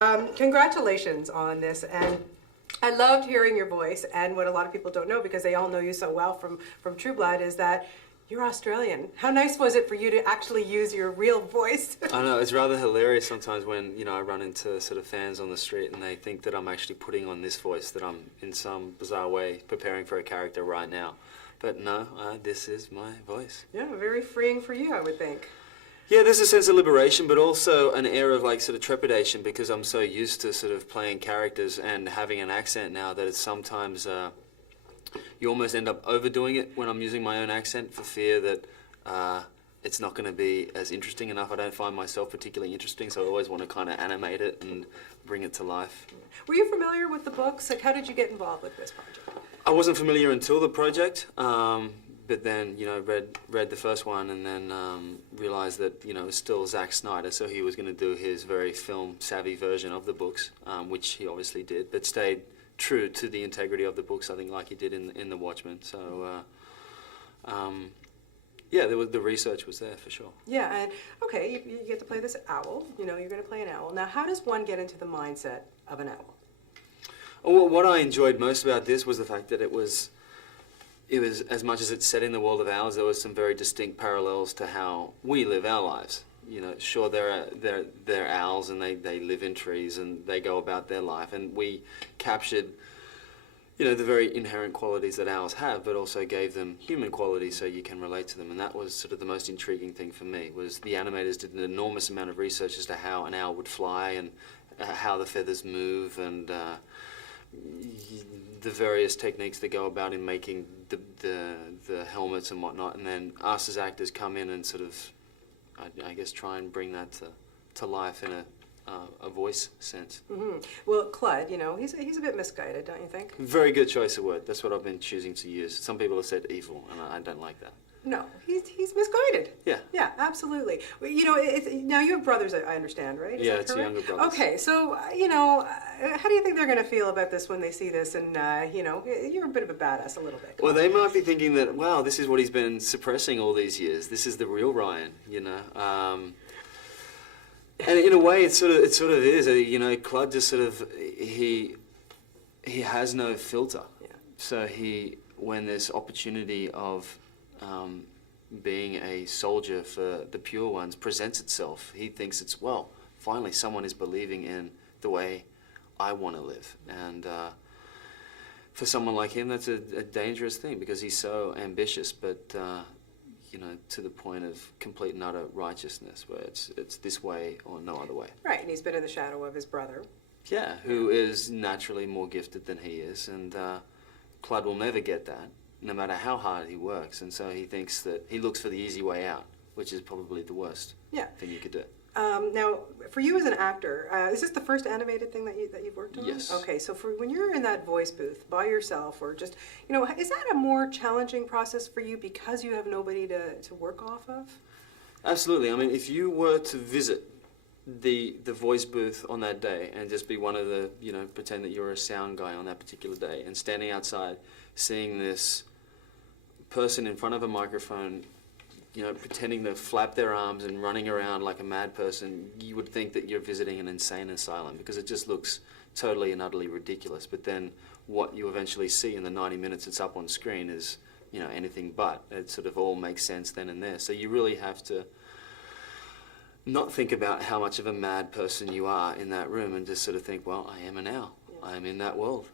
Congratulations on this, and I loved hearing your voice. And what a lot of people don't know, because they all know you so well from True Blood, is that you're Australian. How nice was it for you to actually use your real voice? I know, it's rather hilarious sometimes when, I run into sort of fans on the street and they think that I'm actually putting on this voice, that I'm in some bizarre way preparing for a character right now. But no, this is my voice. Yeah, very freeing for you, I would think. Yeah, there's a sense of liberation, but also an air of sort of trepidation, because I'm so used to sort of playing characters and having an accent now that it's sometimes you almost end up overdoing it when I'm using my own accent, for fear that it's not going to be as interesting enough. I don't find myself particularly interesting, so I always want to kind of animate it and bring it to life. Were you familiar with the books? Like, how did you get involved with this project? I wasn't familiar until the project. But then, read the first one and then realized that, it was still Zack Snyder, so he was going to do his very film-savvy version of the books, which he obviously did, but stayed true to the integrity of the books, I think, like he did in The Watchmen. So, yeah, the research was there for sure. Yeah, and okay, you get to play this owl. You're going to play an owl. Now, how does one get into the mindset of an owl? Well, what I enjoyed most about this was the fact that it was, as much as it's set in the world of owls, there was some very distinct parallels to how we live our lives. Sure, they're owls and they live in trees and they go about their life, and we captured, the very inherent qualities that owls have, but also gave them human qualities so you can relate to them. And that was sort of the most intriguing thing for me, was the animators did an enormous amount of research as to how an owl would fly and how the feathers move, and the various techniques that go about in making the helmets and whatnot, and then us as actors come in and sort of, I guess, try and bring that to life in a voice sense. Mm-hmm. Well, Clud, he's a bit misguided, don't you think? Very good choice of word. That's what I've been choosing to use. Some people have said evil, and I don't like that. No, he's misguided. Yeah. Yeah, absolutely. Well, now you have brothers, I understand, right? Yeah, it's younger brothers. Okay, so, how do you think they're going to feel about this when they see this and, you're a bit of a badass a little bit. Well, they might be thinking that, wow, this is what he's been suppressing all these years. This is the real Ryan, And in a way, it sort of is. Clud just sort of, he has no filter. Yeah. So when there's opportunity of being a soldier for the pure ones presents itself, he thinks it's, well, finally someone is believing in the way I want to live. And for someone like him, that's a dangerous thing, because he's so ambitious, but to the point of complete and utter righteousness, where it's this way or no other way. Right, and he's been in the shadow of his brother. Yeah, who is naturally more gifted than he is, and Clud will never get that, no matter how hard he works, and so he thinks that he looks for the easy way out, which is probably the worst thing you could do. Now, for you as an actor, is this the first animated thing that you've worked on? Yes. Okay, so when you're in that voice booth by yourself, or just, is that a more challenging process for you because you have nobody to work off of? Absolutely. I mean, if you were to visit the voice booth on that day and just be one of the, pretend that you're a sound guy on that particular day, and standing outside seeing this person in front of a microphone, pretending to flap their arms and running around like a mad person, you would think that you're visiting an insane asylum, because it just looks totally and utterly ridiculous. But then what you eventually see in the 90 minutes it's up on screen is, anything but. It sort of all makes sense then and there. So you really have to not think about how much of a mad person you are in that room, and just sort of think, well, I am an owl. I am in that world.